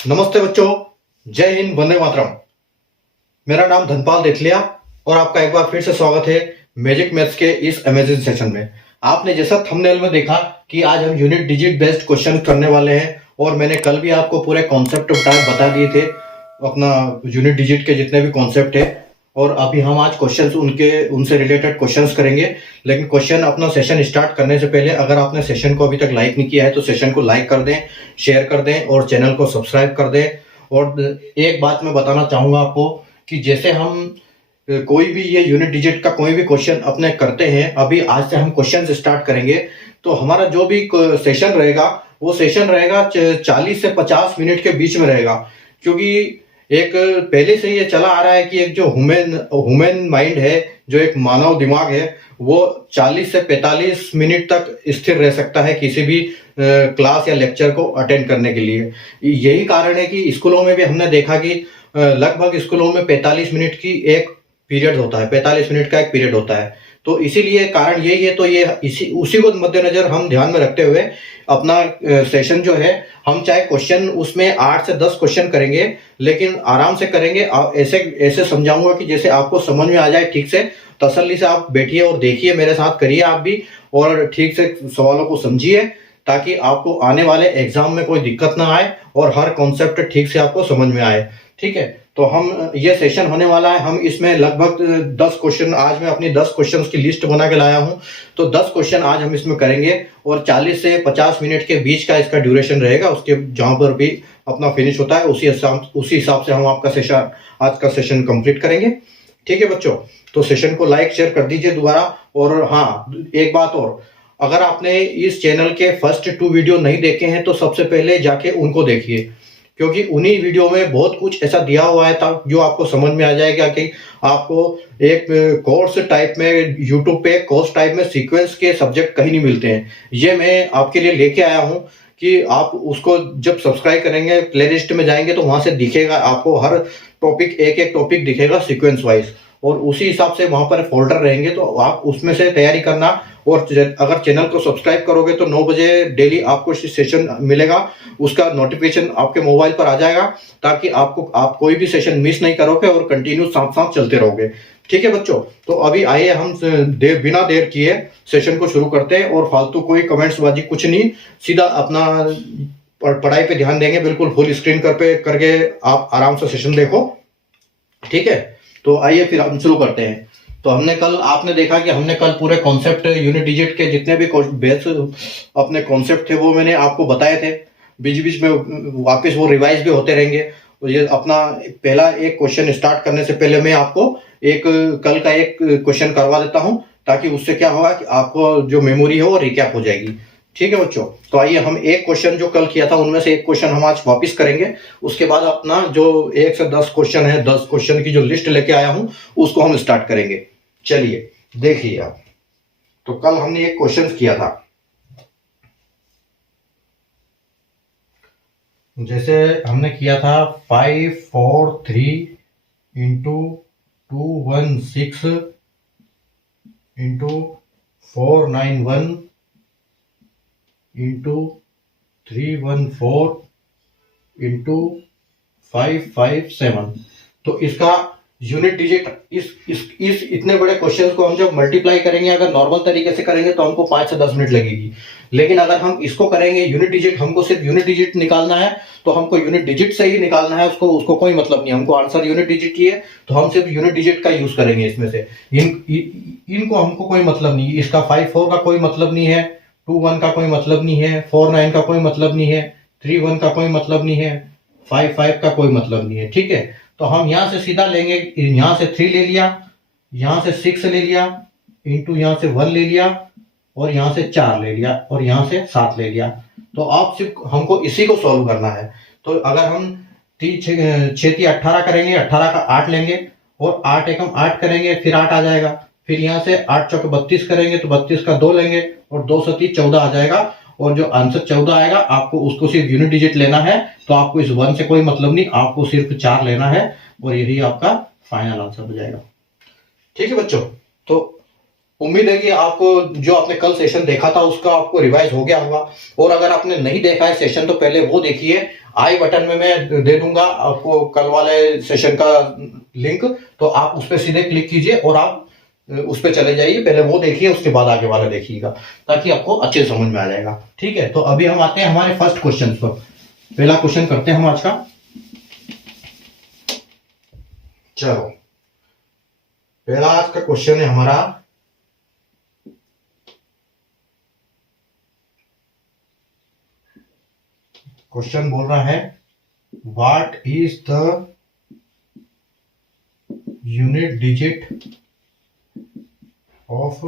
नमस्ते बच्चों, जय हिंद, वंदे मातरम। मेरा नाम धनपाल देथलिया और आपका एक बार फिर से स्वागत है मैजिक मैथ्स के इस अमेजिंग सेशन में। आपने जैसा थंबनेल में देखा कि आज हम यूनिट डिजिट बेस्ड क्वेश्चन करने वाले हैं और मैंने कल भी आपको पूरे कॉन्सेप्ट बता दिए थे, अपना यूनिट डिजिट के जितने भी कॉन्सेप्ट है। और अभी हम आज क्वेश्चंस उनसे रिलेटेड क्वेश्चंस करेंगे। लेकिन क्वेश्चन अपना सेशन स्टार्ट करने से पहले अगर आपने सेशन को अभी तक लाइक नहीं किया है तो सेशन को लाइक कर दें, शेयर कर दें और चैनल को सब्सक्राइब कर दें। और एक बात मैं बताना चाहूंगा आपको कि जैसे हम कोई भी ये यूनिट डिजिट का कोई भी क्वेश्चन अपने करते हैं, अभी आज से हम क्वेश्चन स्टार्ट करेंगे तो हमारा जो भी सेशन रहेगा वो सेशन रहेगा 40 से 50 मिनट के बीच में रहेगा। क्योंकि एक पहले से ये चला आ रहा है कि एक जो ह्यूमन माइंड है, जो एक मानव दिमाग है, वो 40 से 45 मिनट तक स्थिर रह सकता है किसी भी क्लास या लेक्चर को अटेंड करने के लिए। यही कारण है कि स्कूलों में भी हमने देखा कि लगभग स्कूलों में 45 मिनट की एक पीरियड होता है, 45 मिनट का एक पीरियड होता है। तो इसीलिए कारण यही है। तो ये उसी को मद्देनजर हम ध्यान में रखते हुए अपना सेशन जो है, हम चाहे क्वेश्चन उसमें 8 से 10 क्वेश्चन करेंगे, लेकिन आराम से करेंगे। ऐसे ऐसे समझाऊंगा कि जैसे आपको समझ में आ जाए ठीक से। तसल्ली से आप बैठिए और देखिए, मेरे साथ करिए आप भी, और ठीक से सवालों को समझिए ताकि आपको आने वाले एग्जाम में कोई दिक्कत ना आए और हर कॉन्सेप्ट ठीक से आपको समझ में आए। ठीक है, तो हम ये सेशन होने वाला है, हम इसमें लगभग 10 क्वेश्चन, आज मैं अपनी 10 क्वेश्चंस की लिस्ट बना के लाया हूं। तो 10 क्वेश्चन आज हम इसमें करेंगे और 40 से 50 मिनट के बीच का इसका ड्यूरेशन रहेगा। उसके जहां पर भी अपना फिनिश होता है उसी हिसाब से हम आपका सेशन, आज का सेशन कंप्लीट करेंगे। ठीक है बच्चों, तो सेशन को लाइक शेयर कर दीजिए दोबारा। और हाँ, एक बात और, अगर आपने इस चैनल के फर्स्ट 2 वीडियो नहीं देखे हैं तो सबसे पहले जाके उनको देखिए, क्योंकि उन्हीं वीडियो में बहुत कुछ ऐसा दिया हुआ है था जो आपको समझ में आ जाएगा कि आपको एक कोर्स टाइप में, यूट्यूब पे कोर्स टाइप में सीक्वेंस के सब्जेक्ट कहीं नहीं मिलते हैं। ये मैं आपके लिए लेके आया हूँ कि आप उसको जब सब्सक्राइब करेंगे, प्लेलिस्ट में जाएंगे तो वहां से दिखेगा आपको, हर टॉपिक एक एक टॉपिक दिखेगा सीक्वेंस वाइज, और उसी हिसाब से वहां पर फोल्डर रहेंगे तो आप उसमें से तैयारी करना। और अगर चैनल को सब्सक्राइब करोगे तो 9 बजे डेली आपको सेशन मिलेगा, उसका नोटिफिकेशन आपके मोबाइल पर आ जाएगा, ताकि आप कोई भी सेशन मिस नहीं करोगे और कंटिन्यू साथ साथ चलते रहोगे। ठीक है बच्चों, तो अभी आइए हम बिना देर किए सेशन को शुरू करते हैं। और फालतू कोई कमेंट्स बाजी कुछ नहीं, सीधा अपना पढ़ाई पे ध्यान देंगे, बिल्कुल फुल स्क्रीन करके आप आराम से सेशन देखो। ठीक है, तो आइए फिर हम शुरू करते हैं। तो आपने देखा कि हमने कल पूरे कॉन्सेप्ट यूनिट डिजिट के जितने भी बेस अपने कॉन्सेप्ट थे वो मैंने आपको बताए थे। बीच बीच में वापस वो रिवाइज भी होते रहेंगे। तो ये अपना पहला एक क्वेश्चन स्टार्ट करने से पहले मैं आपको कल का एक क्वेश्चन करवा देता हूं, ताकि उससे क्या होगा कि आपको जो मेमोरी है वो रिकैप हो जाएगी। ठीक है बच्चों, तो आइए हम एक क्वेश्चन जो कल किया था उनमें से एक क्वेश्चन हम आज वापस करेंगे। उसके बाद अपना जो 1 से 10 क्वेश्चन है, 10 क्वेश्चन की जो लिस्ट लेके आया हूं उसको हम स्टार्ट करेंगे। चलिए देखिए आप, तो कल हमने एक क्वेश्चन किया था, जैसे हमने किया था 543 इंटू 216 इंटू 491 इंटू 314 इंटू 557। तो इसका यूनिट डिजिट, इस इतने बड़े क्वेश्चन को हम जब मल्टीप्लाई करेंगे, अगर नॉर्मल तरीके से करेंगे तो हमको 5 से 10 मिनट लगेगी। लेकिन अगर हम इसको करेंगे यूनिट डिजिट, हमको सिर्फ यूनिट डिजिट निकालना है, तो हमको यूनिट डिजिट से ही निकालना है, उसको कोई मतलब नहीं, हमको आंसर यूनिट डिजिट की है तो हम सिर्फ यूनिट डिजिट का यूज करेंगे इसमें से। इनको हमको कोई मतलब नहीं, इसका 54 का कोई मतलब नहीं है, 21 का कोई मतलब नहीं है, 49 का कोई मतलब नहीं है, 31 का कोई मतलब नहीं है, 55 का कोई मतलब नहीं है। ठीक है, तो हम यहां से सीधा लेंगे, यहां से 3 ले लिया, यहां से 6 ले लिया, इंटू यहां से 1 ले लिया, और यहां से 4 ले लिया, और यहां से 7 ले लिया। तो आप सिर्फ हमको इसी को सॉल्व करना है। तो अगर हम 6 18 करेंगे, 18 का 8 लेंगे, और 8 एकम 8 करेंगे, फिर 8 आ जाएगा। फिर यहाँ से 8 चौके 32 करेंगे तो 32 का 2 लेंगे, और 2 से 3 14 आ जाएगा। और जो आंसर 14 आएगा, आपको उसको सिर्फ यूनिट डिजिट लेना है। तो आपको इस 1 से कोई मतलब नहीं, आपको सिर्फ 4 लेना है, और यही आपका फाइनल आंसर हो जाएगा। ठीक है बच्चों, तो उम्मीद है कि आपको जो आपने कल सेशन देखा था उसका आपको रिवाइज हो गया होगा, और अगर आपने नहीं देखा है सेशन तो पहले वो देखिए। आई बटन में मैं दे दूंगा आपको कल वाले सेशन का लिंक, तो आप उस पर सीधे क्लिक कीजिए और आप उस पर चले जाइए, पहले वो देखिए उसके बाद आगे वाला देखिएगा, ताकि आपको अच्छे समझ में आ जाएगा। ठीक है, तो अभी हम आते हैं हमारे फर्स्ट क्वेश्चन पर। पहला क्वेश्चन करते हैं हम आज का। चलो, पहला आज का क्वेश्चन है हमारा, क्वेश्चन बोल रहा है what is the unit digit of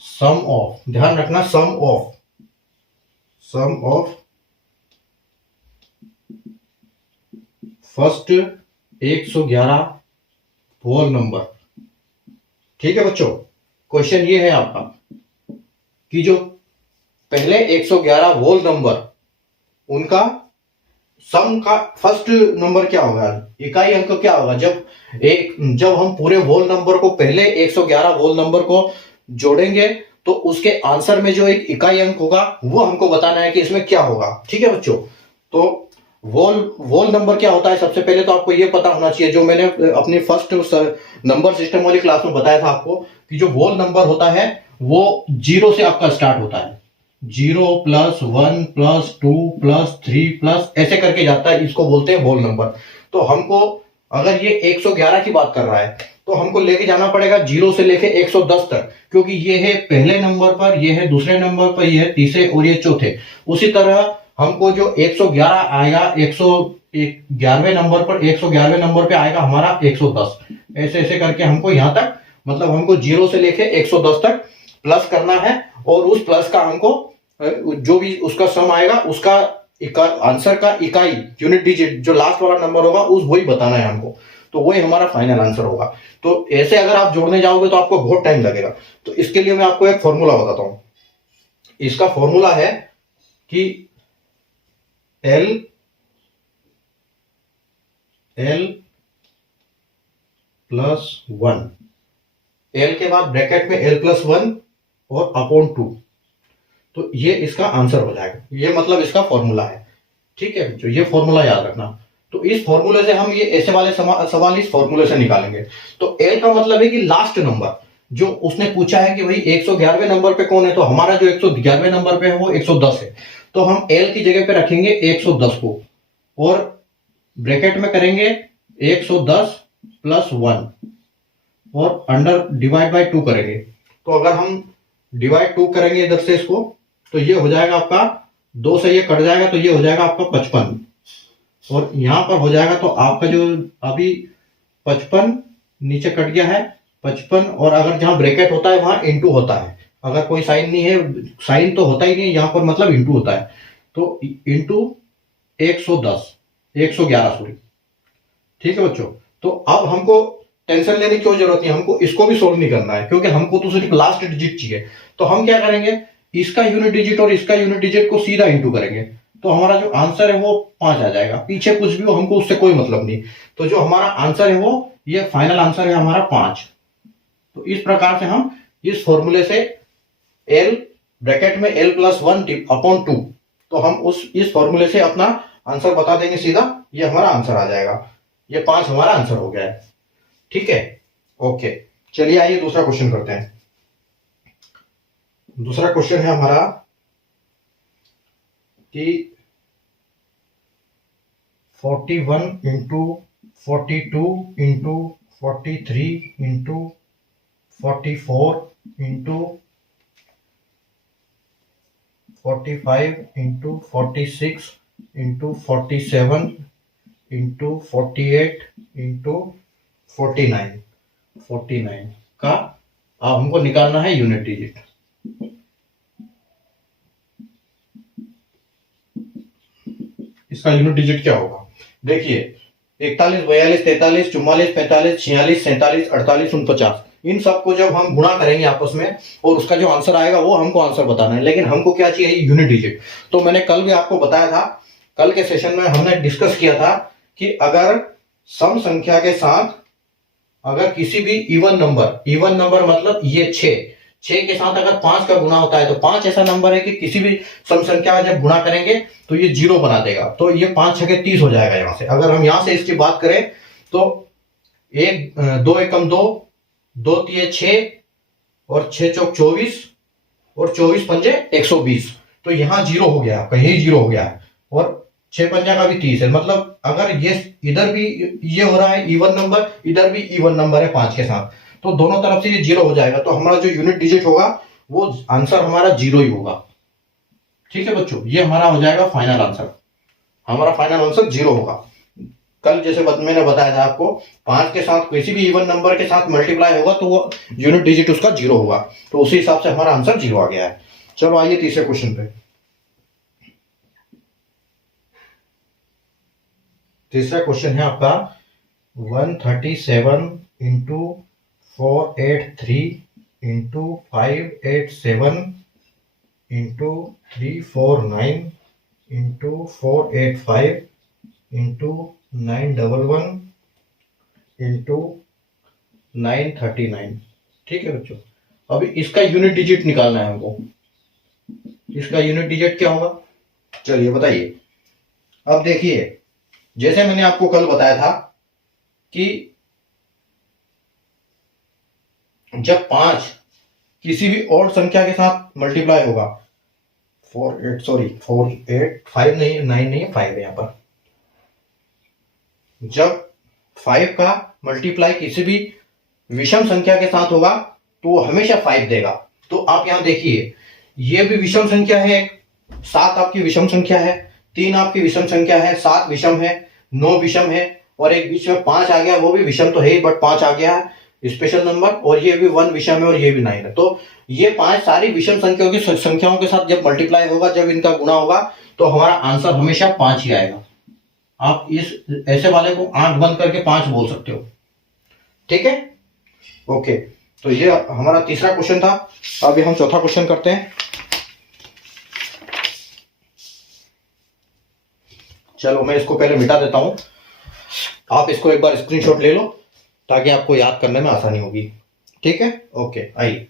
sum of, ध्यान रखना sum of first 111 whole number. ठीक है बच्चों, क्वेश्चन ये है आपका कि जो पहले 111 होल नंबर उनका सम का फर्स्ट नंबर क्या होगा, इकाई अंक क्या होगा। जब हम पूरे होल नंबर को पहले 111 होल नंबर को जोड़ेंगे तो उसके आंसर में जो एक इकाई अंक होगा वो हमको बताना है कि इसमें क्या होगा। ठीक है बच्चों, तो वोल नंबर क्या होता है, सबसे पहले तो आपको ये पता होना चाहिए, जो मैंने अपनी फर्स्ट नंबर सिस्टम वाली क्लास में बताया था आपको, कि जो वोल नंबर होता है वो 0 से आपका स्टार्ट होता है। 0 + 1 + 2 + 3 प्लस ऐसे करके जाता है, इसको बोलते हैं होल नंबर। तो हमको अगर ये 111 की बात कर रहा है तो हमको लेके जाना पड़ेगा 0 से लेके 110 तक, क्योंकि ये है पहले नंबर पर, ये है दूसरे नंबर पर, ये है तीसरे और ये चौथे। उसी तरह हमको जो 111 आएगा 111वें नंबर पर, 111वें नंबर पे आएगा हमारा 110। ऐसे ऐसे करके हमको यहां तक, मतलब हमको 0 से लेके 110 तक प्लस करना है, और उस प्लस का हमको जो भी उसका सम आएगा उसका आंसर का इकाई यूनिट डिजिट जो लास्ट वाला नंबर होगा उस वही बताना है हमको, तो वही हमारा फाइनल आंसर होगा। तो ऐसे अगर आप जोड़ने जाओगे तो आपको बहुत टाइम लगेगा। तो इसके लिए मैं आपको एक फॉर्मूला बताता हूं। इसका फॉर्मूला है कि L + 1, L के बाद ब्रैकेट में L + 1 और अपॉन 2, तो ये इसका आंसर हो जाएगा। ये मतलब इसका फॉर्मूला है। ठीक है बच्चों, ये फॉर्मूला याद रखना। तो इस फॉर्मूले से हम ये ऐसे वाले सवाल इस फॉर्मूले से निकालेंगे। तो L का मतलब है कि लास्ट नंबर, जो उसने पूछा है कि भाई 111वें नंबर पे कौन है, तो हमारा जो 111वें नंबर पे है वो 110 है, तो हम L की जगह पे रखेंगे 110 को, और ब्रैकेट में करेंगे 110 + 1 और अंडर डिवाइड बाय 2 करेंगे। तो अगर हम डिवाइड 2 करेंगे इधर से इसको, तो ये हो जाएगा आपका 2 से ये कट जाएगा, तो ये हो जाएगा आपका 55, और यहां पर हो जाएगा तो आपका जो अभी 55 नीचे कट गया है 55, और अगर जहां ब्रैकेट होता है वहां इंटू होता है। अगर कोई साइन नहीं है, साइन तो होता ही नहीं यहां पर, मतलब इंटू होता है, तो इंटू 111 सॉरी। ठीक है बच्चों, तो अब हमको टेंशन लेने की कोई जरूरत नहीं, हमको इसको भी सोल्व नहीं करना है, क्योंकि हमको तो सिर्फ लास्ट डिजिट चाहिए। तो हम क्या करेंगे, इसका यूनिट डिजिट और इसका यूनिट डिजिट को सीधा इंटू करेंगे, तो हमारा जो आंसर है वो 5 आ जाएगा। पीछे कुछ भी हो हमको उससे कोई मतलब नहीं। तो जो हमारा आंसर है वो, ये फाइनल आंसर है हमारा 5। तो इस प्रकार से हम इस फॉर्मूले से L ब्रैकेट में L + 1 अपॉन 2, तो हम इस फॉर्मूले से अपना आंसर बता देंगे सीधा, ये हमारा आंसर आ जाएगा। ये 5 हमारा आंसर हो गया है। ठीक है, ओके, चलिए आइए दूसरा क्वेश्चन करते हैं। दूसरा क्वेश्चन है हमारा कि 41 × 42 × 43 × 44 × 45 × 46 × 47 × 48 × 49 का अब हमको निकालना है यूनिट डिजिट। इसका यूनिट डिजिट क्या होगा, देखिए 41, 42, 43, 44, 45, 46, 47, 48, 49, इन सबको जब हम गुणा करेंगे आपस में और उसका जो आंसर आएगा वो हमको आंसर बताना है। लेकिन हमको क्या चाहिए, यूनिट डिजिट। तो मैंने कल भी आपको बताया था, कल के सेशन में हमने डिस्कस किया था कि अगर सम संख्या के साथ अगर किसी भी इवन नंबर मतलब ये 6 के साथ अगर 5 का गुना होता है तो 5 ऐसा नंबर है कि किसी भी सम संख्या का जब गुणा करेंगे तो ये 0 बना देगा, तो ये 5 छके 30 हो जाएगा यहां से। अगर हम यहां से इसकी बात करें तो 2 एकम 2, 2 तिये 6 और 6 चौक 24 और 24 पंजे 120, तो यहाँ 0 हो गया, आपका यही 0 हो गया है। और 6 पंजा का भी 30 है, मतलब अगर ये इधर भी ये हो रहा है इवन नंबर, इधर भी इवन नंबर है 5 के साथ, तो दोनों तरफ से ये 0 हो जाएगा, तो हमारा जो यूनिट डिजिट होगा वो आंसर हमारा 0 ही होगा। ठीक है बच्चों, ये हमारा हो जाएगा फाइनल आंसर, हमारा फाइनल आंसर 0 होगा। कल जैसे मैंने बताया था आपको, 5 के साथ किसी भी इवन नंबर के साथ मल्टीप्लाई होगा तो वो यूनिट डिजिट उसका 0 होगा, तो उसी हिसाब से हमारा आंसर 0 आ गया है। चलो आइए तीसरे क्वेश्चन पे। तीसरा क्वेश्चन है आपका 137 into 483 into 587 into 349 into 485 into 911 into 939। ठीक है बच्चों, अभी इसका यूनिट डिजिट निकालना है हमको। इसका यूनिट डिजिट क्या होगा, चलिए बताइए। अब देखिए, जैसे मैंने आपको कल बताया था कि जब 5 किसी भी और संख्या के साथ मल्टीप्लाई होगा, 5 नहीं, 9 नहीं है, 5 है यहां पर। जब 5 का मल्टीप्लाई किसी भी विषम संख्या के साथ होगा तो वो हमेशा 5 देगा। तो आप यहां देखिए, ये भी विषम संख्या है, 7 आपकी विषम संख्या है, 3 आपकी विषम संख्या है, 7 विषम है, 9 विषम है, और एक बीच में 5 आ गया, वो भी विषम तो है ही, बट 5 आ गया है स्पेशल नंबर, और ये भी 1 विषम है और ये भी 9 है। तो ये 5 सारी विषम संख्याओं के साथ जब मल्टीप्लाई होगा, जब इनका गुणा होगा, तो हमारा आंसर हमेशा 5 ही आएगा। आप इस ऐसे वाले को आंख बंद करके 5 बोल सकते हो। ठीक है, ओके, तो ये हमारा तीसरा क्वेश्चन था। अभी हम चौथा क्वेश्चन करते हैं। चलो मैं इसको पहले मिटा देता हूं, आप इसको एक बार स्क्रीनशॉट ले लो ताकि आपको याद करने में आसानी होगी। ठीक है, ओके, आइए।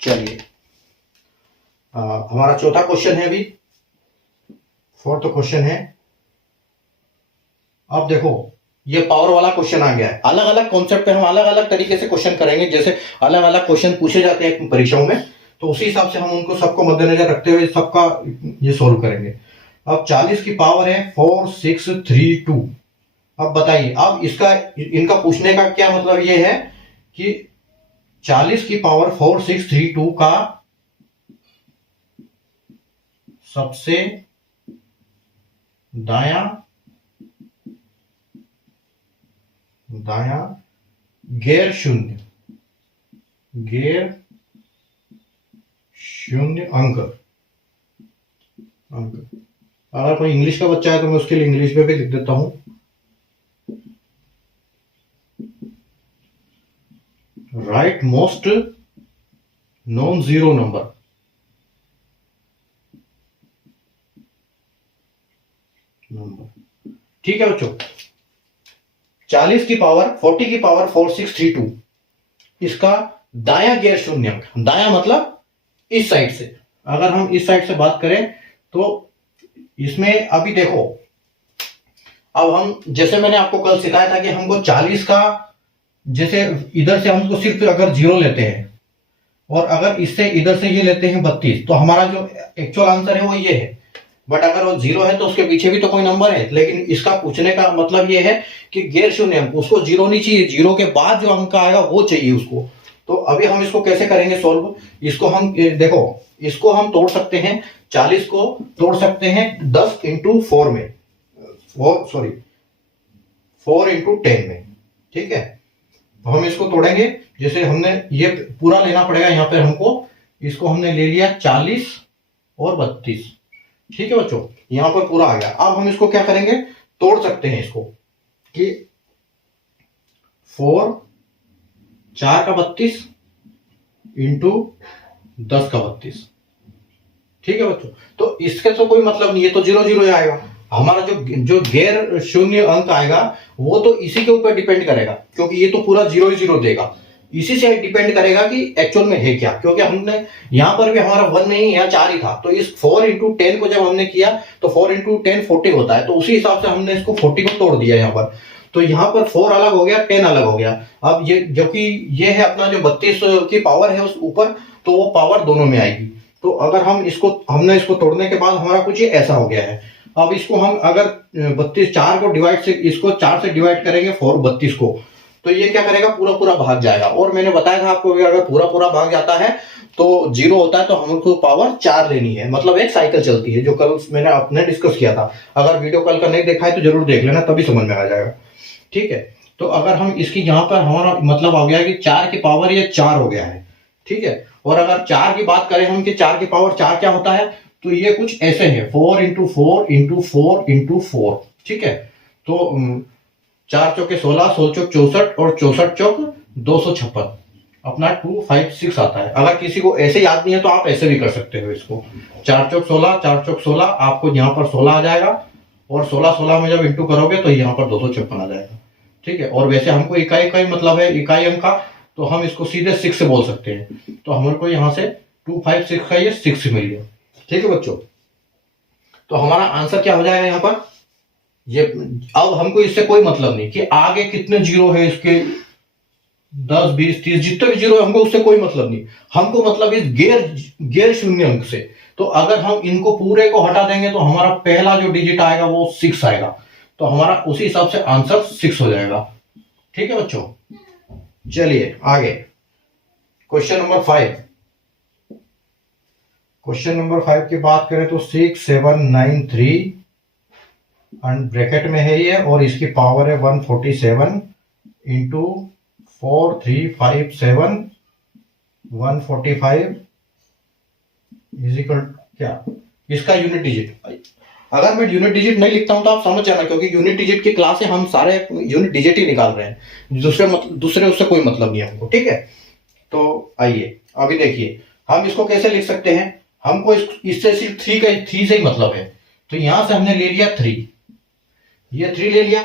चलिए, हमारा चौथा क्वेश्चन है, अभी फोर्थ क्वेश्चन है। अब देखो, ये पावर वाला क्वेश्चन आ गया है। अलग अलग कॉन्सेप्ट पे हम अलग अलग तरीके से क्वेश्चन करेंगे, जैसे अलग अलग क्वेश्चन पूछे जाते हैं परीक्षाओं में, तो उसी हिसाब से हम उनको सबको मद्देनजर रखते हुए सबका ये सोल्व करेंगे। अब 40 की पावर है 4632। अब बताइए, अब इसका इनका पूछने का क्या मतलब ये है कि 40 की पावर 4632 का सबसे दाया गैर शून्य अंक। अगर कोई इंग्लिश का बच्चा है तो मैं उसके लिए इंग्लिश में भी लिख देता हूं, right most non zero number. ठीक है बच्चों, 40 की पावर 4632, इसका दाया गैर शून्य अंक, दाया मतलब इस साइड से, अगर हम इस साइड से बात करें तो इसमें अभी देखो, अब हम जैसे मैंने आपको कल सिखाया था कि हमको 40 का, जैसे इधर से हमको सिर्फ अगर 0 लेते हैं और अगर इससे इधर से ये लेते हैं 32, तो हमारा जो एक्चुअल आंसर है वो ये है। बट अगर वो 0 है तो उसके पीछे भी तो कोई नंबर है, लेकिन इसका पूछने का मतलब ये है कि गैर शून्य अंक, उसको 0 नहीं चाहिए, 0 के बाद जो अंक आएगा वो चाहिए उसको। तो अभी हम इसको कैसे करेंगे सोल्व, इसको हम देखो, इसको हम तोड़ सकते हैं, 40 को तोड़ सकते हैं 10 इंटू 4 में, 4 इंटू 10 में। ठीक है, तो हम इसको तोड़ेंगे, जैसे हमने ये पूरा लेना पड़ेगा, यहाँ पे हमको इसको हमने ले लिया 40 और 32। ठीक है बच्चों, यहां पर पूरा आ गया। अब हम इसको क्या करेंगे, तोड़ सकते हैं इसको कि 4 4 का 32 इंटू 10 का 32। ठीक है बच्चों, तो इसके तो कोई मतलब नहीं है, तो 0 0 आएगा। हमारा जो जो गैर शून्य अंक आएगा वो तो इसी के ऊपर डिपेंड करेगा, क्योंकि ये तो पूरा 0 0 देगा। इसी से डिपेंड करेगा कि एक्चुअल में है क्या, क्योंकि हमने यहाँ पर भी हमारा 1 नहीं, यहाँ 4 ही था। तो इस 4 इंटू 10 को जब हमने किया तो 4 इंटू 10 40 होता है, तो उसी हिसाब से हमने इसको 40 को तोड़ दिया यहाँ पर। तो यहाँ पर 4 अलग हो गया, 10 अलग हो गया। अब ये जबकि ये है अपना जो 32 की पावर है उस ऊपर, तो वो पावर दोनों में आएगी। तो अगर हमने इसको तोड़ने के बाद हमारा कुछ ऐसा हो गया है। अब इसको हम अगर 32 4 को डिवाइड से इसको 4 से डिवाइड करेंगे 32 को, तो ये क्या करेगा, पूरा पूरा भाग जाएगा। और मैंने बताया था आपको अगर पूरा पूरा भाग जाता है तो 0 होता है, तो हमको पावर 4 लेनी है, मतलब एक साइकिल चलती है, जो कल मैंने आपने डिस्कस किया था। अगर वीडियो कल का नहीं देखा है तो जरूर देख लेना, तभी समझ में आ जाएगा। ठीक है, तो अगर हम इसकी यहाँ पर हमारा मतलब हो गया कि 4 की पावर ये 4 हो गया है। ठीक है, और अगर 4 की बात करें हम कि 4 की पावर 4 क्या होता है, तो ये कुछ ऐसे है 4 इंटू 4 इंटू 4 इंटू 4। ठीक है, तो 4 चौके 16, 16 चौक 64 और 64 चौक 256, अपना 256 आता है। अगर किसी को ऐसे याद नहीं है तो आप ऐसे भी कर सकते हो इसको। 4 चौक 16, 4 चौक 16, आपको यहाँ पर 16 आ जाएगा, और 16 16 में जब इंटू करोगे तो यहाँ पर 256 आ जाएगा। ठीक है, और वैसे हमको इकाई का ही मतलब है, इकाई अंक का, तो हम इसको सीधे 6 से बोल सकते हैं। तो हमको यहाँ से 256 का ये 6 मिल गया। ठीक है बच्चों, तो हमारा आंसर क्या हो जाएगा यहाँ पर ये। अब हमको इससे कोई मतलब नहीं कि आगे कितने जीरो है इसके, 10 20 30 जितने भी जीरो है, हमको उससे कोई मतलब नहीं। हमको मतलब इस गैर शून्य अंक से। तो अगर हम इनको पूरे को हटा देंगे तो हमारा पहला जो डिजिट आएगा वो 6 आएगा, तो हमारा उसी हिसाब से आंसर 6 हो जाएगा। ठीक है बच्चों, चलिए आगे क्वेश्चन नंबर 5। क्वेश्चन नंबर 5 की बात करें तो 6 7 9 3 ब्रैकेट में है ये, और इसकी पावर है 147 इंटू 4 3 5 7 145 इजिकल क्या, इसका यूनिट डिजिट। अगर मैं यूनिट डिजिट नहीं लिखता हूं तो आप समझ जाना, क्योंकि यूनिट डिजिट की क्लास है, हम सारे यूनिट डिजिट ही निकाल रहे हैं, दूसरे उससे कोई मतलब नहीं है हमको। ठीक है, तो आइए अभी देखिए हम इसको कैसे लिख सकते हैं। हमको इससे सिर्फ 3 से ही मतलब है, तो यहां से हमने ले लिया 3, ये 3 ले लिया।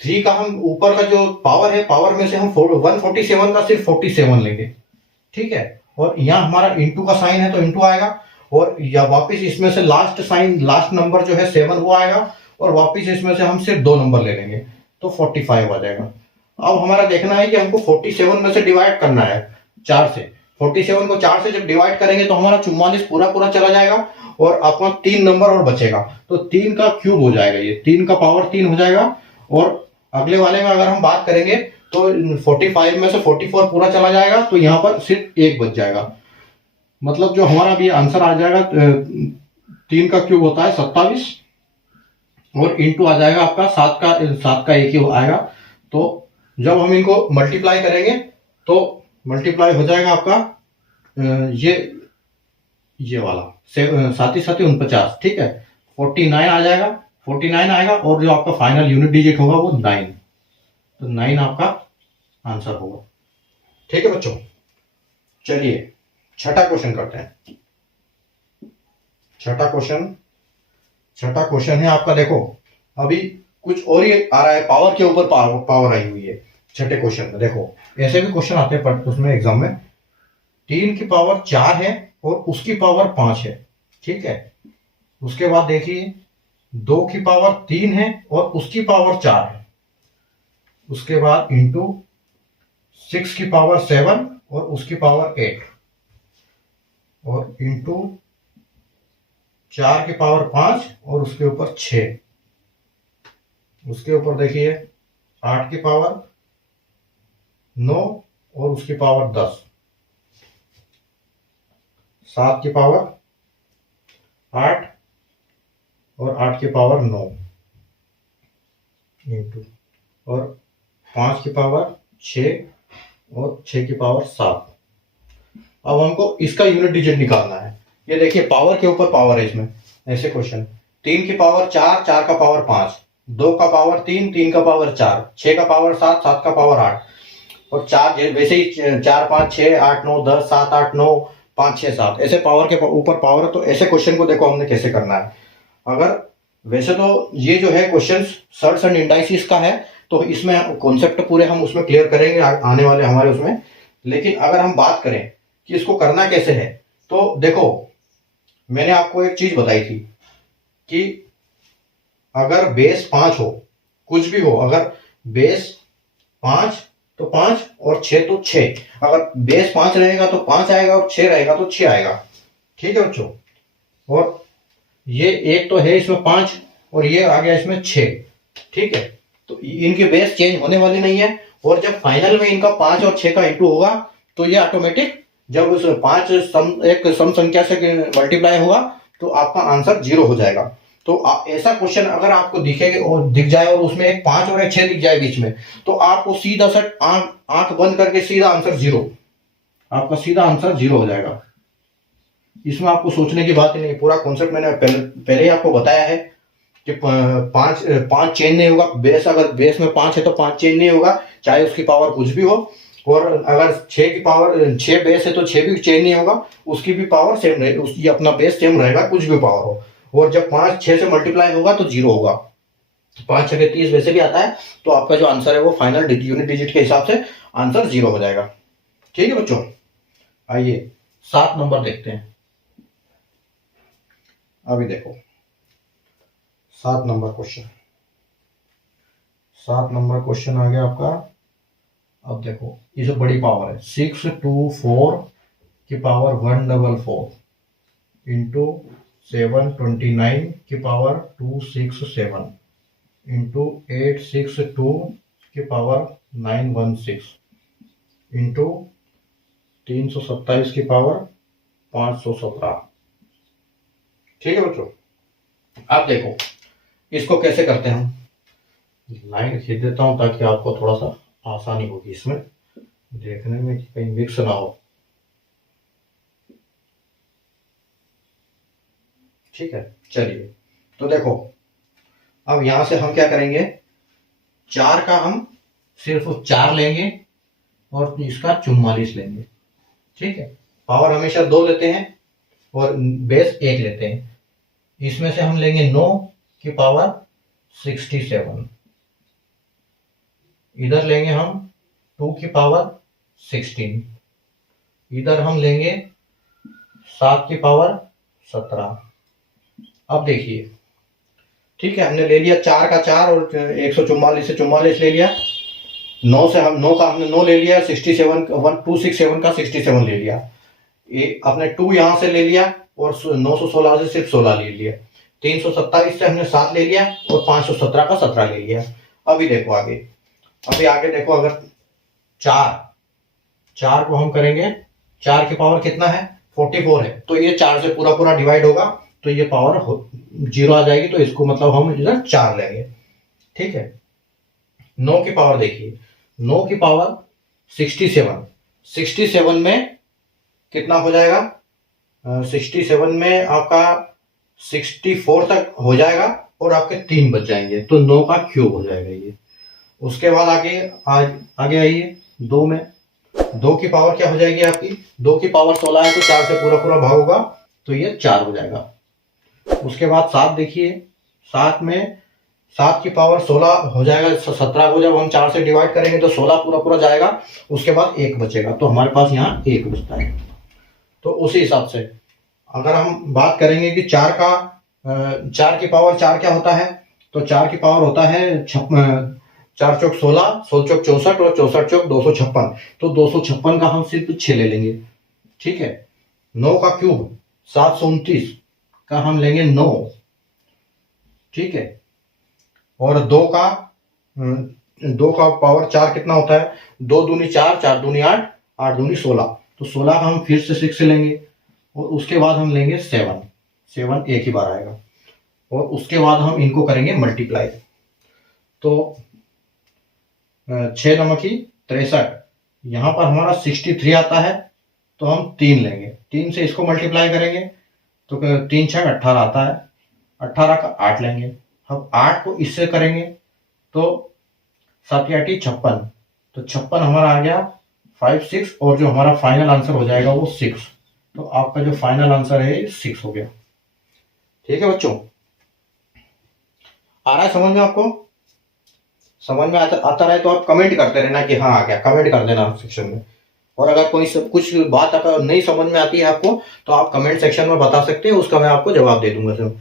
3 का हम ऊपर का जो पावर है, पावर में से हम 147 का सिर्फ 47 लेंगे। ठीक है, और यहाँ हमारा इंटू का साइन है तो इंटू आएगा, और या वापिस इसमें से लास्ट साइन, लास्ट नंबर जो है 7 वो आएगा, और वापिस इसमें से हम सिर्फ 2 नंबर ले लेंगे तो 45 आ जाएगा। अब हमारा देखना है कि हमको 47 में से डिवाइड करना है 4 से। 47 को 4 से जब डिवाइड करेंगे तो हमारा 44 पूरा पूरा चला जाएगा, और अपना 3 नंबर और बचेगा, तो 3 का क्यूब हो जाएगा, ये 3 का पावर 3 हो जाएगा। और अगले वाले में अगर हम बात करेंगे तो 45 में से 44 पूरा चला जाएगा, तो यहाँ पर सिर्फ 1 बच जाएगा। मतलब जो हमारा भी आंसर आ जाएगा 3 का क्यूब होता है 27, और इंटू आ जाएगा आपका 7 का 1 ही आएगा। तो जब हम इनको मल्टीप्लाई करेंगे तो मल्टीप्लाई हो जाएगा आपका ये वाला 7 7 49। ठीक है, 49 आ जाएगा, 49 आएगा, और जो आपका फाइनल यूनिट डिजिट होगा वो 9, तो 9 आपका आंसर होगा। ठीक है बच्चों, चलिए छठा क्वेश्चन करते हैं। छठा क्वेश्चन है आपका, देखो अभी कुछ और ही आ रहा है, पावर के ऊपर पावर आई हुई है छठे क्वेश्चन में। देखो ऐसे भी क्वेश्चन आते हैं उसमें एग्जाम में। 3 की पावर 4 है और उसकी पावर 5 है। ठीक है, उसके बाद देखिए 2 की पावर 3 है और उसकी पावर 4 है। उसके बाद इंटू 6 की पावर 7 और उसकी पावर 8, और इंटू 4 की पावर 5 और उसके ऊपर 6। उसके ऊपर देखिए 8 की पावर 9 और उसकी पावर 10, 7 की पावर 8 और 8 की पावर 9, इंटू और 5 की पावर 6 और 6 की पावर 7। अब हमको इसका यूनिट डिजिट निकालना है। ये देखिए पावर के ऊपर पावर है इसमें, ऐसे क्वेश्चन। 3 की पावर 4, 4 का पावर 5, 2 का पावर 3, 3 का पावर 4, 6 का पावर 7, 7 का पावर 8, और 4 वैसे ही 4 5 6 8 9 10 7 8 9 5 6 7 ऐसे पावर के ऊपर पावर है। तो ऐसे क्वेश्चन को देखो हमने कैसे करना है। अगर वैसे तो ये जो है क्वेश्चन सर्ट्स एंड इंडाइसिस का है, तो इसमें कॉन्सेप्ट पूरे हम उसमें क्लियर करेंगे आने वाले हमारे उसमें। लेकिन अगर हम बात करें कि इसको करना कैसे है, तो देखो मैंने आपको एक चीज बताई थी कि अगर बेस 5 हो, कुछ भी हो, अगर बेस 5 तो 5 और 6 तो 6, अगर बेस 5 रहेगा तो 5 आएगा और 6 रहेगा तो 6 आएगा। ठीक है बच्चों, और ये एक तो है इसमें 5 और ये आ गया इसमें 6। ठीक है, तो इनकी बेस चेंज होने वाली नहीं है, और जब फाइनल में इनका 5 और 6 का इंटू होगा तो ये ऑटोमेटिक जब उस 5 एक सम संख्या से मल्टीप्लाई होगा तो आपका आंसर 0 हो जाएगा। तो ऐसा क्वेश्चन अगर आपको दिखेगा और दिख जाए और उसमें एक 5 और एक 6 दिख जाए बीच में, तो आपको सीधा सा आंख बंद करके सीधा आंसर 0, आपका सीधा आंसर 0 हो जाएगा। इसमें आपको सोचने की बात ही नहीं, पूरा कॉन्सेप्ट मैंने पहले ही आपको बताया है कि 5 चेंज नहीं होगा। बेस अगर बेस में 5 है तो 5 चेंज नहीं होगा, चाहे उसकी पावर कुछ भी हो। और अगर 6 की पावर 6 बेस है तो 6 भी चेंज नहीं होगा, उसकी भी पावर सेम रहेगी, उसकी अपना बेस सेम रहेगा, कुछ भी पावर हो। और जब 5 6 से मल्टीप्लाई होगा तो 0 होगा। 5 6 30 वैसे भी आता है, तो आपका जो आंसर है वो फाइनल यूनिट डिजिट के हिसाब से आंसर 0 हो जाएगा। ठीक है बच्चों, आइए 7 नंबर देखते हैं। अभी देखो 7 नंबर क्वेश्चन, 7 नंबर क्वेश्चन आ गया आपका। अब देखो ये जो बड़ी पावर है 624 की पावर 144 इंटू 729 की पावर 267 इंटू 862 की पावर 916 इंटू 327 की पावर 517। ठीक है बच्चों, आप देखो इसको कैसे करते हैं। हम लाइन खींच देता हूं ताकि आपको थोड़ा सा आसानी होगी इसमें देखने में, कि कहीं मिक्स ना हो। ठीक है, चलिए तो देखो अब यहां से हम क्या करेंगे, 4 का हम सिर्फ 4 लेंगे और इसका 44 लेंगे। ठीक है, पावर हमेशा 2 लेते हैं और बेस 1 लेते हैं। इसमें से हम लेंगे 9 की पावर 67, इधर लेंगे हम 2 की पावर 16, इधर हम लेंगे 7 की पावर 17। अब देखिए, ठीक है, हमने ले लिया 4 का 4 और 144 से 44 ले लिया। 9 से हम 9 का हमने 9 ले लिया, 67 1267 का 67 ले लिया। अपने 2 यहां से ले लिया और 916 से सिर्फ 16 ले लिया। 327 से हमने 7 ले लिया और 517 का 17 ले लिया। अभी देखो आगे, अभी आगे देखो, अगर 4 को हम करेंगे, 4 की पावर कितना है 44 है, तो ये 4 से पूरा पूरा डिवाइड होगा तो ये पावर 0 आ जाएगी, तो इसको मतलब हम इधर 4 लेंगे। ठीक है, 9 की पावर देखिए, 9 की पावर 67 में कितना हो जाएगा, 67 में आपका 64 तक हो जाएगा और आपके 3 बच जाएंगे, तो 9 का क्यूब हो जाएगा ये। उसके बाद आगे आइए 2 में, 2 की पावर क्या हो जाएगी आपकी, 2 की पावर 16 है तो 4 से पूरा पूरा भाग होगा तो ये 4 हो जाएगा। उसके बाद 7 देखिए, 7 में 7 की पावर 16 हो जाएगा, 17 को जब हम 4 से डिवाइड करेंगे तो 16 पूरा पूरा जाएगा, उसके बाद 1 बचेगा, तो हमारे पास यहाँ 1 बचता है। तो उसी हिसाब से अगर हम बात करेंगे कि 4 की पावर 4 क्या होता है, तो 4 की पावर होता है 4 चौक 16, 16 चौक 64 और 64 चौक 256, तो 256 का हम सिर्फ 6 ले लेंगे। ठीक है, 9 का क्यूब 729 का हम लेंगे 9। ठीक है, और 2 का पावर 4 कितना होता है, 2 दूनी 4, 4 दूनी 8, 8 दूनी 16, तो 16 का हम फिर से 6 से लेंगे और उसके बाद हम लेंगे 7 एक ही बार आएगा और उसके बाद हम इनको करेंगे मल्टीप्लाई। तो 6 नमकी 63, यहां पर हमारा 63 आता है तो हम 3 लेंगे, 3 से इसको मल्टीप्लाई करेंगे तो 3 6 18 आता है, 18 का 8 लेंगे हम 8 को इससे करेंगे तो 7 या 8 56, तो 56 हमारा आ गया 5 6, और जो हमारा फाइनल आंसर हो जाएगा वो 6। तो आपका जो फाइनल आंसर है 6 हो गया। ठीक है बच्चों, आ रहा है समझ में आपको? समझ में आता रहे तो आप कमेंट करते रहना कि हाँ आ गया, कमेंट कर देना सेक्शन में। और अगर कोई सब कुछ बात अगर नहीं समझ में आती है आपको तो आप कमेंट सेक्शन में बता सकते हैं, उसका मैं आपको जवाब दे दूंगा सर।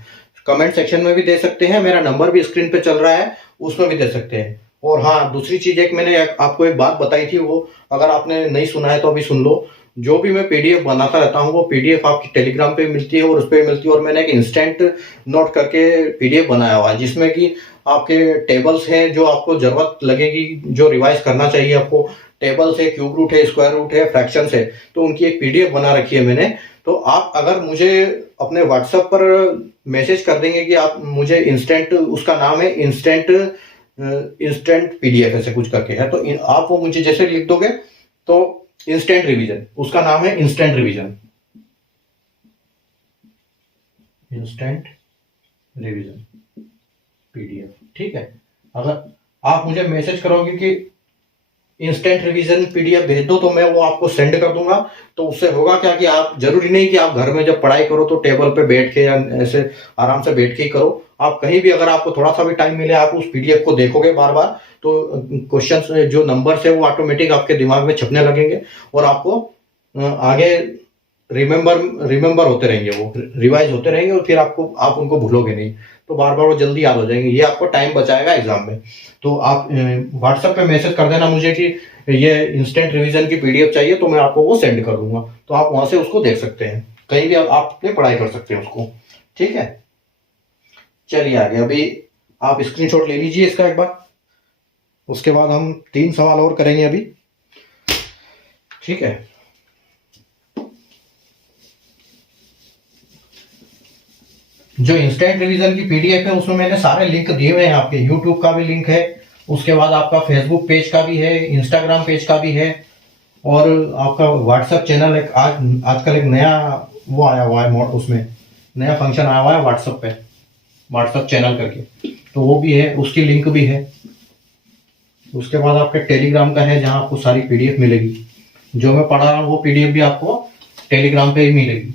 कमेंट सेक्शन में भी दे सकते हैं, मेरा नंबर भी स्क्रीन पे चल रहा है, उसमें भी दे सकते हैं। और हाँ, दूसरी चीज एक मैंने आपको एक बात बताई थी, वो अगर आपने नहीं सुना है तो अभी सुन लो। जो भी मैं पीडीएफ बनाता रहता हूँ वो पीडीएफ आपकी टेलीग्राम पे मिलती है और उस पर मिलती है। और मैंने एक इंस्टेंट नोट करके पीडीएफ बनाया हुआ है जिसमें कि आपके टेबल्स हैं जो आपको जरूरत लगेगी, जो रिवाइज करना चाहिए आपको। टेबल्स है, क्यूब रूट है, स्क्वायर रूट है, फ्रैक्शंस है, तो उनकी एक पीडीएफ बना रखी है मैंने। तो आप अगर मुझे अपने व्हाट्सएप पर मैसेज कर देंगे कि आप मुझे इंस्टेंट, उसका नाम है इंस्टेंट पीडीएफ ऐसे कुछ करके है, तो आप वो मुझे जैसे लिख दोगे तो इंस्टेंट रिवीजन, उसका नाम है instant revision, instant revision PDF. ठीक है, अगर आप मुझे मैसेज करोगे कि इंस्टेंट रिवीजन पीडीएफ भेज दो तो मैं वो आपको सेंड कर दूंगा। तो उससे होगा क्या कि आप, जरूरी नहीं कि आप घर में जब पढ़ाई करो तो टेबल पे बैठ के या ऐसे आराम से बैठ के ही करो। आप कहीं भी अगर आपको थोड़ा सा भी टाइम मिले, आप उस पीडीएफ को देखोगे बार बार, तो क्वेश्चंस जो नंबर्स है वो ऑटोमेटिक आपके दिमाग में छपने लगेंगे और आपको आगे रिमेंबर होते रहेंगे, वो रिवाइज होते रहेंगे और फिर आप उनको भूलोगे नहीं, तो बार बार वो जल्दी याद हो जाएंगे। ये आपको टाइम बचाएगा एग्जाम में। तो आप व्हाट्सएप पे मैसेज कर देना मुझे कि ये इंस्टेंट रिवीजन की पीडीएफ चाहिए, तो मैं आपको वो सेंड कर दूंगा। तो आप वहां से उसको देख सकते हैं, कहीं भी आप अपने पढ़ाई कर सकते हैं उसको। ठीक है, चलिए आगे। अभी आप स्क्रीनशॉट ले लीजिए इसका एक बार, उसके बाद हम 3 सवाल और करेंगे अभी। ठीक है, जो इंस्टेंट रिवीजन की पीडीएफ है उसमें मैंने सारे लिंक दिए हुए हैं। आपके यूट्यूब का भी लिंक है, उसके बाद आपका फेसबुक पेज का भी है, इंस्टाग्राम पेज का भी है, और आपका व्हाट्सएप चैनल एक आजकल एक नया वो आया हुआ है, उसमें नया फंक्शन आया हुआ है व्हाट्सएप पे, व्हाट्सएप चैनल करके, तो वो भी है, उसकी लिंक भी है। उसके बाद आपके टेलीग्राम का है जहाँ आपको सारी पीडीएफ मिलेगी। जो मैं पढ़ा रहा हूँ वो पीडीएफ भी आपको टेलीग्राम पे ही मिलेगी।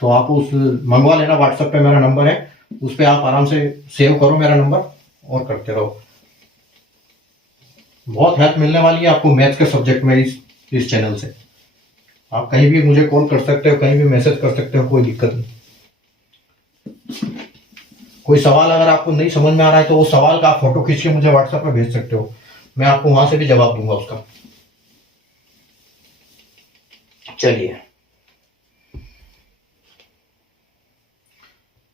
तो आप उस मंगवा लेना, व्हाट्सएप पे मेरा नंबर है, उस पर आप आराम से सेव करो मेरा नंबर और करते रहो। बहुत हेल्प मिलने वाली है आपको मैथ्स के सब्जेक्ट में इस चैनल से। आप कहीं भी मुझे कॉल कर सकते हो, कहीं भी मैसेज कर सकते हो, कोई दिक्कत नहीं। कोई सवाल अगर आपको नहीं समझ में आ रहा है तो वो सवाल का आप फोटो खींच के मुझे व्हाट्सएप पे भेज सकते हो, मैं आपको वहां से भी जवाब दूंगा उसका। चलिए,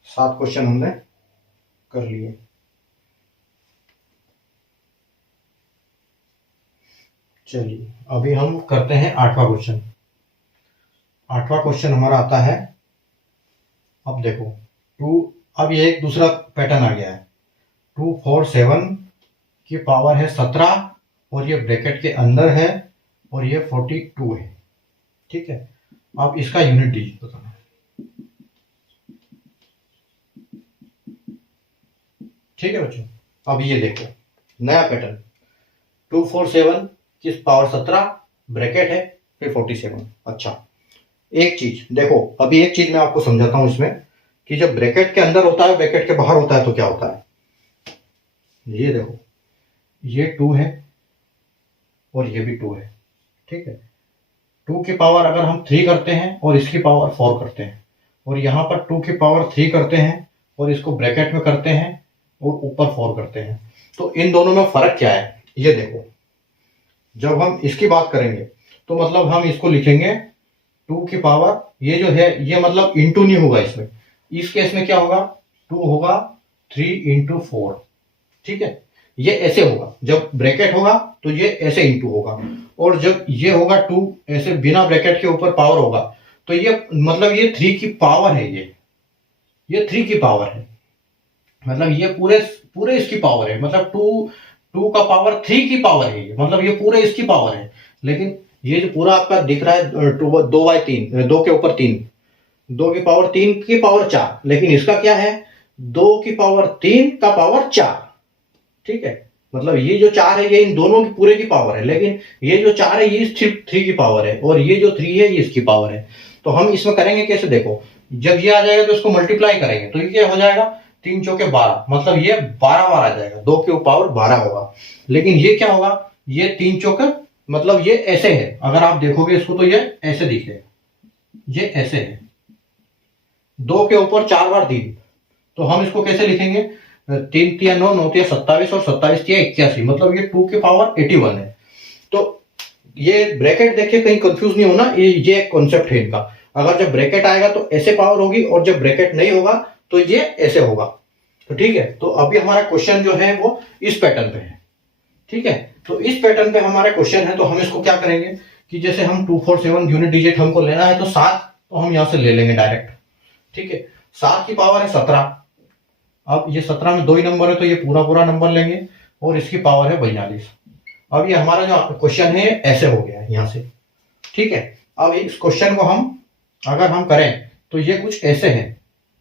7 क्वेश्चन हमने कर लिए। चलिए अभी हम करते हैं 8वां क्वेश्चन। 8वां क्वेश्चन हमारा आता है, अब देखो अब ये एक दूसरा पैटर्न आ गया है। 2 4 7 की पावर है 17 और ये ब्रैकेट के अंदर है और ये 42 है। ठीक है, अब इसका यूनिट डिजिट बताना। ठीक है बच्चों, अब ये देखो नया पैटर्न, 2 4 7 की पावर 17, ब्रैकेट है, फिर 47। अच्छा, एक चीज देखो, अभी एक चीज मैं आपको समझाता हूं इसमें कि जब ब्रैकेट के अंदर होता है, ब्रैकेट के बाहर होता है तो क्या होता है। ये देखो, ये 2 है और ये भी 2 है। ठीक है, 2 की पावर अगर हम 3 करते हैं और इसकी पावर 4 करते हैं, और यहां पर 2 की पावर 3 करते हैं और इसको ब्रैकेट में करते हैं और ऊपर 4 करते हैं, तो इन दोनों में फर्क क्या है। ये देखो, जब हम इसकी बात करेंगे तो मतलब हम इसको लिखेंगे 2 की पावर, ये जो है ये मतलब इंटू नहीं होगा इसमें। इस केस में क्या होगा, 2 होगा 3 इंटू 4। ठीक है, ये ऐसे होगा, जब ब्रैकेट होगा तो ये ऐसे इंटू होगा, और जब ये होगा 2 ऐसे बिना ब्रैकेट के ऊपर पावर होगा तो ये मतलब ये 3 की पावर है, ये 3 की पावर है, मतलब ये पूरे इसकी पावर है, मतलब 2 का पावर 3 की पावर है ये, मतलब ये पूरे इसकी पावर है। लेकिन ये जो पूरा आपका दिख रहा है 2/3, 2 के ऊपर 3, 2 की पावर 3 की पावर 4, लेकिन इसका क्या है 2 की पावर 3 का पावर 4। ठीक है, मतलब ये जो 4 है ये इन दोनों की पूरे की पावर है, लेकिन ये जो 4 है ये सिर्फ 3 की पावर है, और ये जो 3 है ये इसकी पावर है। तो हम इसमें करेंगे कैसे, देखो जब ये आ जाएगा तो इसको मल्टीप्लाई करेंगे तो ये क्या हो जाएगा 3 चौके 12, मतलब ये 12 बार आ जाएगा, 2 के पावर 12 होगा। लेकिन ये क्या होगा, ये 3 चौके मतलब ये ऐसे है, अगर आप देखोगे इसको तो ये ऐसे दिखेगा, ये ऐसे है, 2 के ऊपर 4 बार 3। तो हम इसको कैसे लिखेंगे, 3 तिया 9, 9 तिया 27 और 27 तिया 81, मतलब ये 2 के पावर 81 है। तो ये ब्रैकेट देखिए कहीं कंफ्यूज नहीं होना, ये एक कॉन्सेप्ट है इनका। अगर जब ब्रैकेट आएगा तो ऐसे पावर होगी, और जब ब्रैकेट नहीं होगा तो ये ऐसे होगा। तो ठीक है, तो अभी हमारा क्वेश्चन जो है वो इस पैटर्न पे है। ठीक है, तो इस पैटर्न पे हमारा क्वेश्चन है, तो हम इसको क्या करेंगे कि जैसे हम 247 यूनिट डिजिट हमको लेना है, तो 7 तो हम यहां से ले लेंगे डायरेक्ट। ठीक है, 7 की पावर है 17, अब ये 17 में 2 ही नंबर है तो ये पूरा पूरा नंबर लेंगे, और इसकी पावर है 42। अब ये हमारा जो क्वेश्चन है ऐसे हो गया है यहां से। ठीक है, अब इस क्वेश्चन को हम अगर हम करें तो ये कुछ ऐसे है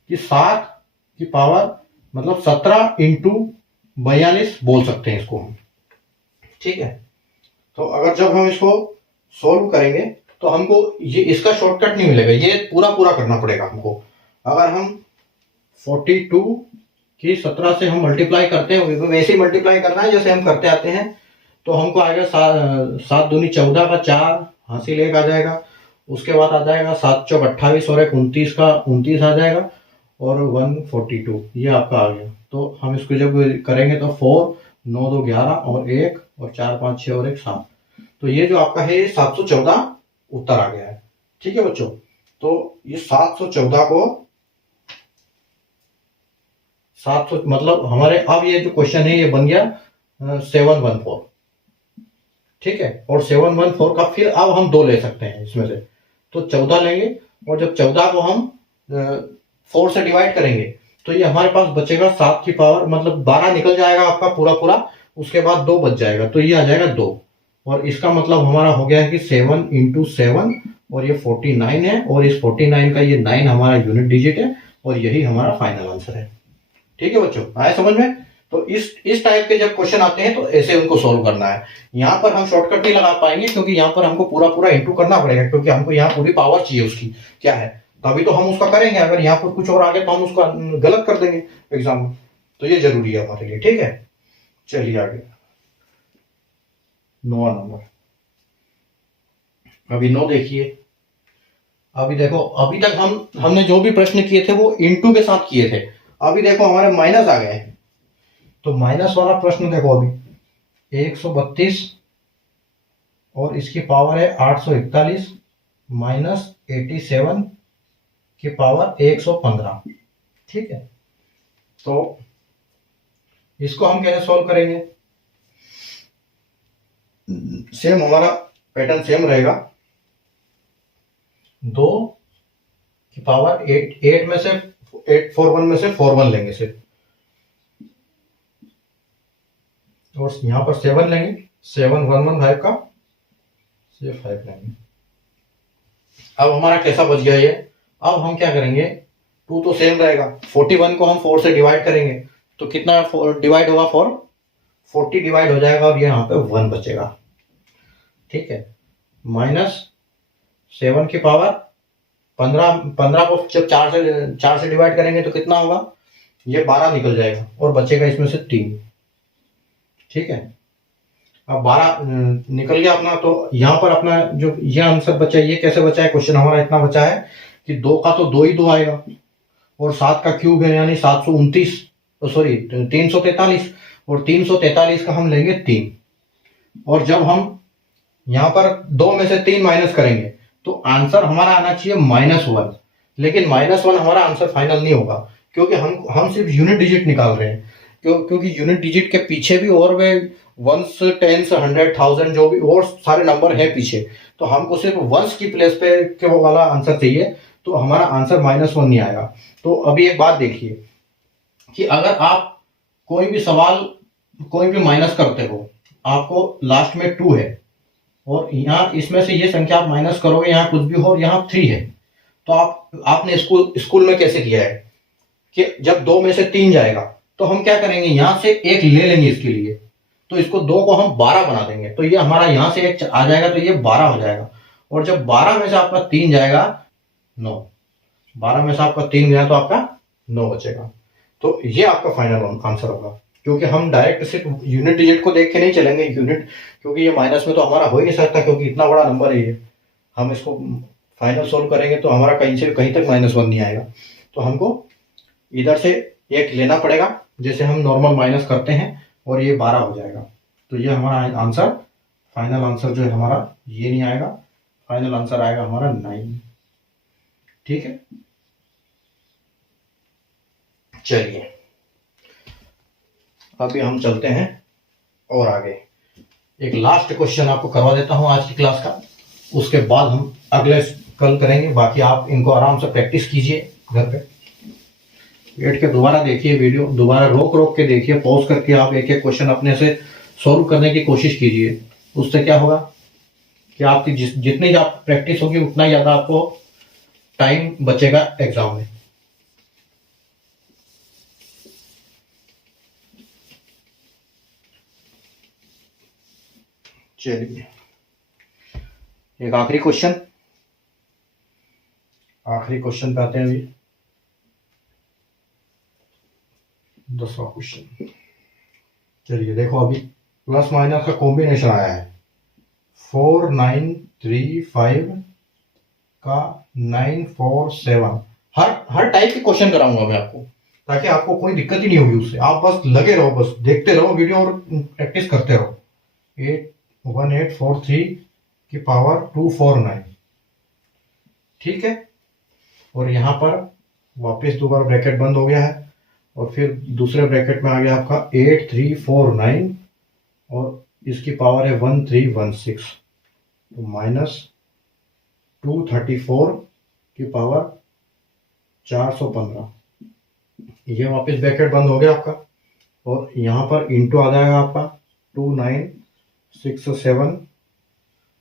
कि 7 की पावर मतलब 17 इंटू 42 बोल सकते हैं इसको हम। ठीक है, तो अगर जब हम इसको सोल्व करेंगे तो हमको ये इसका शॉर्टकट नहीं मिलेगा, ये पूरा पूरा करना पड़ेगा हमको। अगर हम 42 की 17 से हम मल्टीप्लाई करते हैं, वैसे ही मल्टीप्लाई करना है जैसे हम करते आते हैं, तो हमको आएगा 7 दूनी 14 का 4 हासिल 1 आ जाएगा। उसके बाद आ जाएगा 7 चौक 28 और 1 29 का 29 आ जाएगा, और 142 ये आपका आ गया। तो हम इसको जब करेंगे तो 4 9 2 11 और 1 और 4 5 6 और 1 7, तो ये जो आपका है 714 उत्तर आ गया है। ठीक है बच्चों, तो ये 714 को 700 मतलब हमारे अब ये जो क्वेश्चन है ये बन गया 714। ठीक है, और 714 का फिर अब हम 2 ले सकते हैं इसमें से, तो 14 लेंगे, और जब 14 को हम 4 से डिवाइड करेंगे तो ये हमारे पास बचेगा 7 की पावर मतलब 12 निकल जाएगा आपका पूरा पूरा, उसके बाद 2 बच जाएगा, तो ये आ जाएगा 2। और इसका मतलब हमारा हो गया है कि 7 इंटू 7, और ये 49 है, और इस 49 का ये 9 हमारा यूनिट डिजिट है, और यही हमारा फाइनल आंसर है। ठीक है बच्चों, आया समझ में। तो इस टाइप के जब क्वेश्चन आते हैं तो ऐसे उनको सोल्व करना है। यहाँ पर हम शॉर्टकट नहीं लगा पाएंगे, क्योंकि यहाँ पर हमको पूरा पूरा इंटू करना पड़ेगा, क्योंकि हमको यहाँ पूरी पावर चाहिए उसकी क्या है, तभी तो हम उसका करेंगे। अगर यहाँ पर कुछ और आगे तो हम उसका गलत कर देंगे एग्जाम में, तो ये जरूरी है हमारे लिए। ठीक है, चलिए आगे 9वां नंबर। अभी 9 देखिए, अभी देखो अभी तक हमने जो भी प्रश्न किए थे वो इंटू के साथ किए थे, अभी देखो हमारे माइनस आ गए। तो माइनस वाला प्रश्न देखो, अभी 132 और इसकी पावर है 841 माइनस 87 की पावर 115। ठीक है, तो इसको हम कैसे सॉल्व करेंगे, सेम हमारा पैटर्न सेम रहेगा। 2 की पावर 8 में से 841 में से 41 लेंगे सिर्फ, और यहां पर 7 लेंगे, 7115 का से 5 लेंगे। अब हमारा कैसा बच गया ये, अब हम क्या करेंगे, 2 तो सेम रहेगा, 41 को हम 4 से डिवाइड करेंगे तो कितना डिवाइड होगा 4, 40 डिवाइड हो जाएगा, और ये यहाँ पे 1 बचेगा। ठीक है, माइनस 7 की पावर 15 को जब 4 से डिवाइड करेंगे तो कितना होगा, ये 12 निकल जाएगा, और बचेगा इसमें से 3। ठीक है, अब 12 निकल गया अपना, तो यहाँ पर अपना जो ये आंसर बचा, ये कैसे बचा है, क्वेश्चन हमारा इतना बचा है कि 2 का तो 2 ही 2 आएगा, और 7 का क्यूब है यानी 729, सॉरी 343, और 343 का हम लेंगे 3, और जब हम यहाँ पर 2 में से 3 माइनस करेंगे तो आंसर हमारा आना चाहिए -1, लेकिन -1 हमारा आंसर फाइनल नहीं होगा, क्योंकि हम सिर्फ यूनिट डिजिट निकाल रहे हैं, क्योंकि यूनिट डिजिट के पीछे भी और वे 1s 10s 100 1000 जो भी और सारे नंबर है पीछे, तो हमको सिर्फ 1s की प्लेस पे के वो वाला आंसर चाहिए, तो हमारा आंसर -1 नहीं आएगा। तो अभी एक बात देखिए कि अगर आप कोई भी सवाल कोई भी माइनस करते हो, आपको लास्ट में 2 है, और यहाँ इसमें से ये संख्या आप माइनस करोगे, यहाँ कुछ भी हो और यहाँ 3 है, तो आपने स्कूल में कैसे किया है कि जब 2 में से 3 जाएगा तो हम क्या करेंगे, यहां से एक ले लेंगे इसके लिए, तो इसको 2 को हम 12 बना देंगे, तो ये हमारा यहां से एक आ जाएगा, तो ये 12 हो जाएगा। और जब 12 में से आपका 3 जाएगा 9, 12 में से आपका 3 गया तो आपका 9 बचेगा। तो ये आपका फाइनल आंसर होगा, क्योंकि हम डायरेक्ट सिर्फ यूनिट डिजिट को देख के नहीं चलेंगे यूनिट, क्योंकि ये माइनस में तो हमारा हो ही नहीं सकता, क्योंकि इतना बड़ा नंबर है ये। हम इसको फाइनल सोल्व करेंगे तो हमारा कहीं से कहीं तक -1 नहीं आएगा, तो हमको इधर से एक लेना पड़ेगा, जैसे हम नॉर्मल माइनस करते हैं, और ये 12 हो जाएगा। तो ये हमारा आंसर, फाइनल आंसर जो है हमारा ये नहीं आएगा, फाइनल आंसर आएगा हमारा 9। ठीक है, चलिए अभी हम चलते हैं और आगे। एक लास्ट क्वेश्चन आपको करवा देता हूं आज की क्लास का, उसके बाद हम अगले कल करेंगे। बाकी आप इनको आराम से प्रैक्टिस कीजिए घर पे, बैठ के दोबारा देखिए वीडियो, दोबारा रोक रोक के देखिए, पॉज करके आप एक एक क्वेश्चन अपने से सॉल्व करने की कोशिश कीजिए। उससे क्या होगा कि आपकी जितनी आप प्रैक्टिस होगी उतना ज़्यादा आपको टाइम बचेगा एग्जाम में। चलिए एक आखिरी क्वेश्चन पे आते हैं अभी, 10वां क्वेश्चन। चलिए देखो, अभी प्लस माइनस का कॉम्बिनेशन आया है 4 9 3 5 का 9 4 7। हर टाइप के क्वेश्चन कराऊंगा मैं आपको, ताकि आपको कोई दिक्कत ही नहीं होगी उससे। आप बस लगे रहो, बस देखते रहो वीडियो और प्रैक्टिस करते रहो। 1843 की पावर 249, ठीक है। और यहाँ पर वापस दोबारा ब्रैकेट बंद हो गया है, और फिर दूसरे ब्रैकेट में आ गया आपका 8349, और इसकी पावर है 1316, तो -234 की पावर 415। ये वापस ब्रैकेट बंद हो गया आपका, और यहाँ पर इंटू आ जाएगा आपका 2967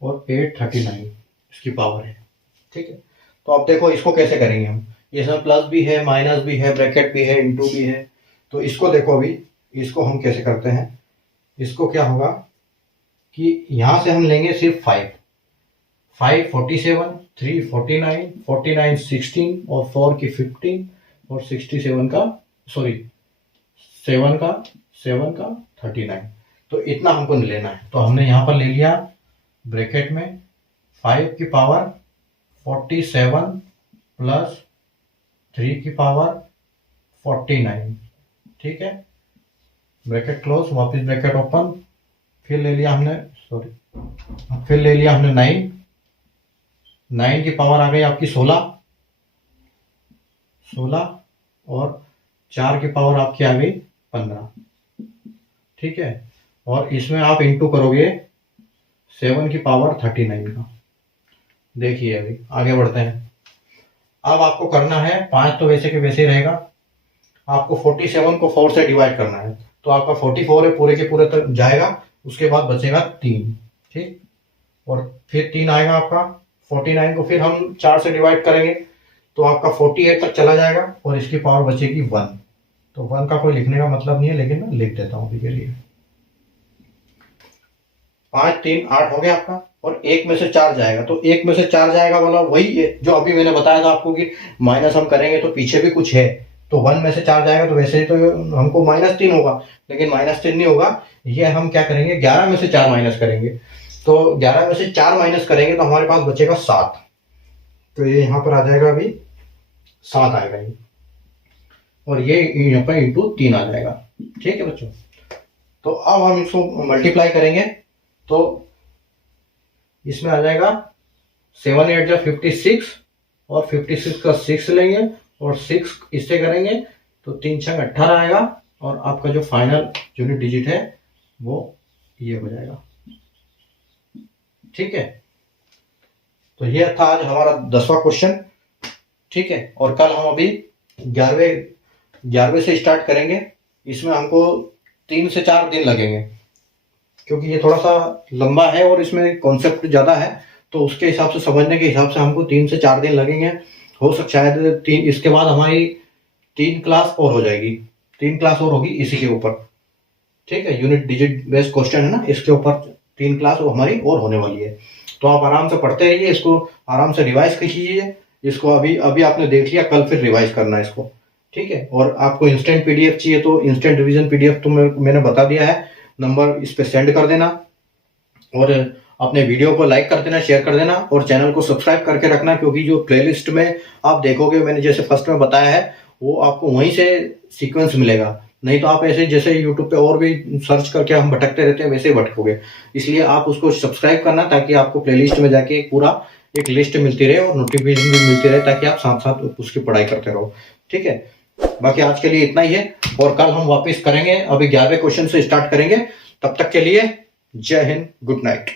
और 839 इसकी पावर है, ठीक है। तो अब देखो इसको कैसे करेंगे हम, इसमें प्लस भी है, माइनस भी है, ब्रैकेट भी है, इंटू भी है। तो इसको देखो, अभी इसको हम कैसे करते हैं। इसको क्या होगा कि यहाँ से हम लेंगे सिर्फ 5 47, 3 49, 49 16, और 4 की 15, और 67 का 7 का 39। तो इतना हमको लेना है। तो हमने यहाँ पर ले लिया ब्रैकेट में 5 की पावर 47 प्लस 3 की पावर 49, ठीक है। ब्रैकेट क्लोज, वापस ब्रैकेट ओपन, फिर ले लिया हमने 9 की पावर आ गई आपकी 16, और 4 की पावर आपकी आ गई 15, ठीक है। और इसमें आप इंटू करोगे 7 की पावर 39 का। देखिए अभी आगे बढ़ते हैं। अब आपको करना है 5 तो वैसे के वैसे ही रहेगा, आपको 47 को 4 से डिवाइड करना है, तो आपका 44 है, पूरे के पूरे तक जाएगा, उसके बाद बचेगा 3, ठीक। और फिर 3 आएगा आपका, 49 को फिर हम 4 से डिवाइड करेंगे तो आपका 48 तक चला जाएगा, और इसकी पावर बचेगी 1। तो 1 का कोई लिखने का मतलब नहीं है, लेकिन मैं लिख देता हूँ अभी के लिए। 5 3 8 हो गया आपका, और 1 में से 4 जाएगा, तो 1 में से 4 जाएगा वाला वही है जो अभी मैंने बताया था आपको कि माइनस हम करेंगे तो पीछे भी कुछ है। तो 1 में से 4 जाएगा, तो वैसे तो हमको -3 होगा, लेकिन -3 नहीं होगा। ये हम क्या करेंगे, 11 में से 4 माइनस करेंगे। तो 11 में से 4 माइनस करेंगे तो हमारे पास बचेगा 7। तो ये यहाँ पर आ जाएगा, अभी 7 आएगा ये, और ये यहाँ पर इंटू 3 आ जाएगा, ठीक है बच्चों। तो अब हम इसको मल्टीप्लाई करेंगे, तो इसमें आ जाएगा 7 8 जा 56, और 56 का 6 लेंगे, और 6 इससे करेंगे तो 3 6 18 आएगा, और आपका जो फाइनल यूनिट डिजिट है वो ये हो जाएगा, ठीक है। तो ये था आज हमारा 10वां क्वेश्चन, ठीक है। और कल हम अभी 11वें से स्टार्ट करेंगे। इसमें हमको 3 से 4 दिन लगेंगे, क्योंकि ये थोड़ा सा लंबा है और इसमें कॉन्सेप्ट ज़्यादा है, तो उसके हिसाब से समझने के हिसाब से हमको 3 से 4 दिन लगेंगे। हो सकता शायद तीन, इसके बाद हमारी 3 क्लास और हो जाएगी, 3 क्लास और होगी इसी के ऊपर। ठीक है, यूनिट डिजिट बेस्ड क्वेश्चन है ना, इसके ऊपर 3 क्लास हमारी और होने वाली है। तो आप आराम से पढ़ते रहिए, इसको आराम से रिवाइज कीजिए। इसको अभी अभी आपने देख लिया, कल फिर रिवाइज करना है इसको। ठीक है, और आपको इंस्टेंट पीडीएफ चाहिए तो इंस्टेंट रिवीजन पीडीएफ तो मैंने बता दिया है, नंबर इस पे सेंड कर देना, और अपने वीडियो को लाइक कर देना, शेयर कर देना, और चैनल को सब्सक्राइब करके रखना, क्योंकि जो प्लेलिस्ट में आप देखोगे, मैंने जैसे फर्स्ट में बताया है, वो आपको वहीं से सीक्वेंस मिलेगा। नहीं तो आप ऐसे जैसे यूट्यूब पे और भी सर्च करके हम भटकते रहते हैं, वैसे ही भटकोगे। इसलिए आप उसको सब्सक्राइब करना, ताकि आपको प्लेलिस्ट में जाके पूरा एक लिस्ट मिलती रहे और नोटिफिकेशन भी मिलती रहे, ताकि आप साथ साथ उसकी पढ़ाई करते रहो। ठीक है, बाकी आज के लिए इतना ही है, और कल हम वापस करेंगे। अभी 11वें क्वेश्चन से स्टार्ट करेंगे। तब तक के लिए जय हिंद, गुड नाइट।